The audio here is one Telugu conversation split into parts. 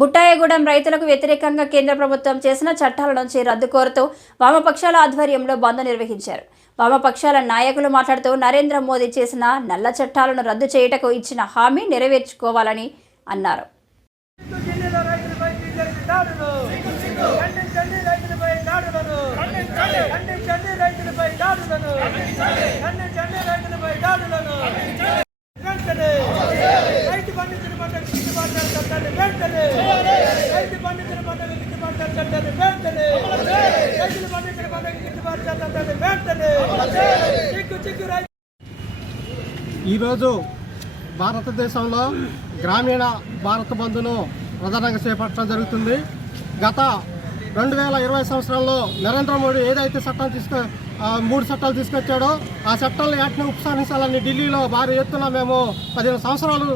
బుట్టాయగూడెం రైతులకు వ్యతిరేకంగా కేంద్ర ప్రభుత్వం చేసిన చట్టాల నుంచి రద్దు కోరుతూ వామపక్షాల ఆధ్వర్యంలో బంద్ నిర్వహించారు. వామపక్షాల నాయకులు మాట్లాడుతూ నరేంద్ర మోదీ చేసిన నల్ల చట్టాలను రద్దు చేయుటకు ఇచ్చిన హామీ నెరవేర్చుకోవాలని అన్నారు. గిట్టుబాటు ధర చట్టాన్ని వెంటనే రైతు పండించిన గిట్టుబాటు ధర చట్టాన్ని వెంటనే రైతులు పండించిన గిట్టుబాటు ధర చట్టాన్ని వెంటనే చిక్కు చిక్కు రైతు ఈరోజు భారతదేశంలో గ్రామీణ భారత బంధును ప్రధానంగా చేపట్టడం జరుగుతుంది. గత రెండు వేల ఇరవై సంవత్సరంలో నరేంద్ర మోడీ ఏదైతే చట్టం తీసుకు ఆ, మూడు చట్టాలు తీసుకొచ్చాడో ఆ చట్టాలను వాటిని ఉపసంహరించాలని ఢిల్లీలో భారీ ఎత్తున మేము పదిహేను సంవత్సరాలు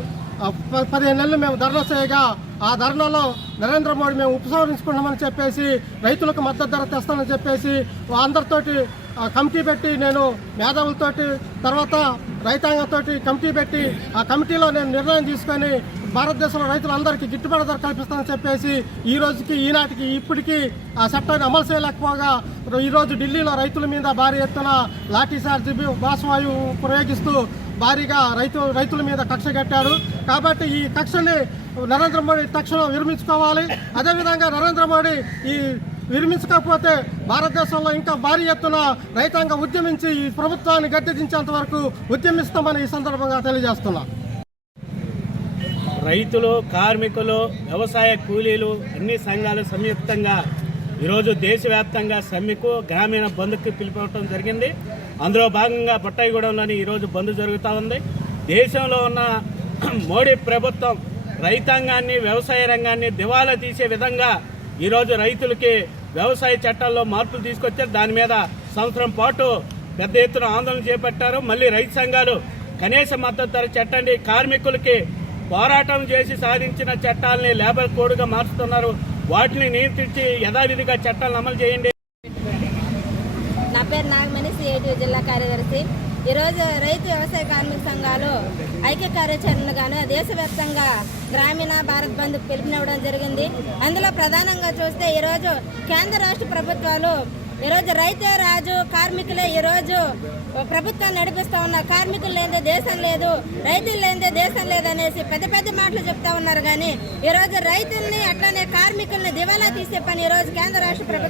పదిహేను నెలలు మేము ధర్నా చేయగా ఆ ధర్నాలో నరేంద్ర మోడీ మేము ఉపసంహరించుకున్నామని చెప్పేసి రైతులకు మద్దతు ధర తెస్తామని చెప్పేసి అందరితోటి కమిటీ పెట్టి నేను మేధావులతోటి తర్వాత రైతాంగంతో కమిటీ పెట్టి ఆ కమిటీలో నేను నిర్ణయం తీసుకొని భారతదేశంలో రైతులందరికీ గిట్టుబాటు ధర కల్పిస్తానని చెప్పేసి ఈ రోజుకి ఈనాటికి ఇప్పటికీ ఆ చట్టాన్ని అమలు చేయలేకపోగా ఈరోజు ఢిల్లీలో రైతుల మీద భారీ ఎత్తున లాఠీచార్జి బాష్వాయువు ప్రయోగిస్తూ భారీగా రైతు రైతుల మీద కక్ష కట్టారు కాబట్టి ఈ కక్షని నరేంద్ర మోడీ తక్షణం విరమించుకోవాలి. అదేవిధంగా నరేంద్ర మోడీ ఈ విరమించకపోతే భారతదేశంలో ఇంకా భారీ ఎత్తున రైతాంగం ఉద్యమించి ఈ ప్రభుత్వాన్ని గద్దెదించేంత వరకు ఉద్యమిస్తామని ఈ సందర్భంగా తెలియజేస్తున్నాను రైతులు కార్మికులు వ్యవసాయ కూలీలు అన్ని సంఘాలు సంయుక్తంగా ఈరోజు దేశవ్యాప్తంగా సమ్మెకు గ్రామీణ బంద్కి పిలిపడం జరిగింది. అందులో భాగంగా బొట్టాయిగూడెంలోని ఈరోజు బంద్ జరుగుతూ ఉంది. దేశంలో ఉన్న మోడీ ప్రభుత్వం రైతాంగాన్ని వ్యవసాయ రంగాన్ని దివాలా తీసే విధంగా ఈరోజు రైతులకి వ్యవసాయ చట్టాల్లో మార్పులు తీసుకొచ్చారు. దాని మీద సంవత్సరం పాటు పెద్ద ఎత్తున ఆందోళన చేపట్టారు. మళ్ళీ రైతు సంఘాలు కనీస మద్దతు ధర చట్టండి. కార్మికులకి పోరాటం చేసి సాధించిన చట్టాలని లేబర్ కోడ్గా మార్చుతున్నారు. వాటిని నియంత్రించి యథావిధిగా చట్టాలను అమలు చేయండి. నా పేరు నాగమణి సిఐటి జిల్లా కార్యదర్శి. ఈరోజు రైతు వ్యవసాయ కార్మిక సంఘాలు ఐక్య కార్యాచరణగాను దేశవ్యాప్తంగా గ్రామీణ భారత్ బంద్ పిలుపునివ్వడం జరిగింది. అందులో ప్రధానంగా చూస్తే ఈరోజు కేంద్ర రాష్ట్ర ప్రభుత్వాలు ఈరోజు రైతే రాజు కార్మికులే ఈరోజు ప్రభుత్వాన్ని నడిపిస్తూ ఉన్న కార్మికులు లేదే దేశం లేదు రైతులు లేదే దేశం లేదనేసి పెద్ద పెద్ద మాటలు చెప్తా ఉన్నారు. కానీ ఈరోజు రైతుల్ని అట్లనే కార్మికుల్ని దివాలా తీసే పని ఈరోజు కేంద్ర రాష్ట్ర ప్రభుత్వం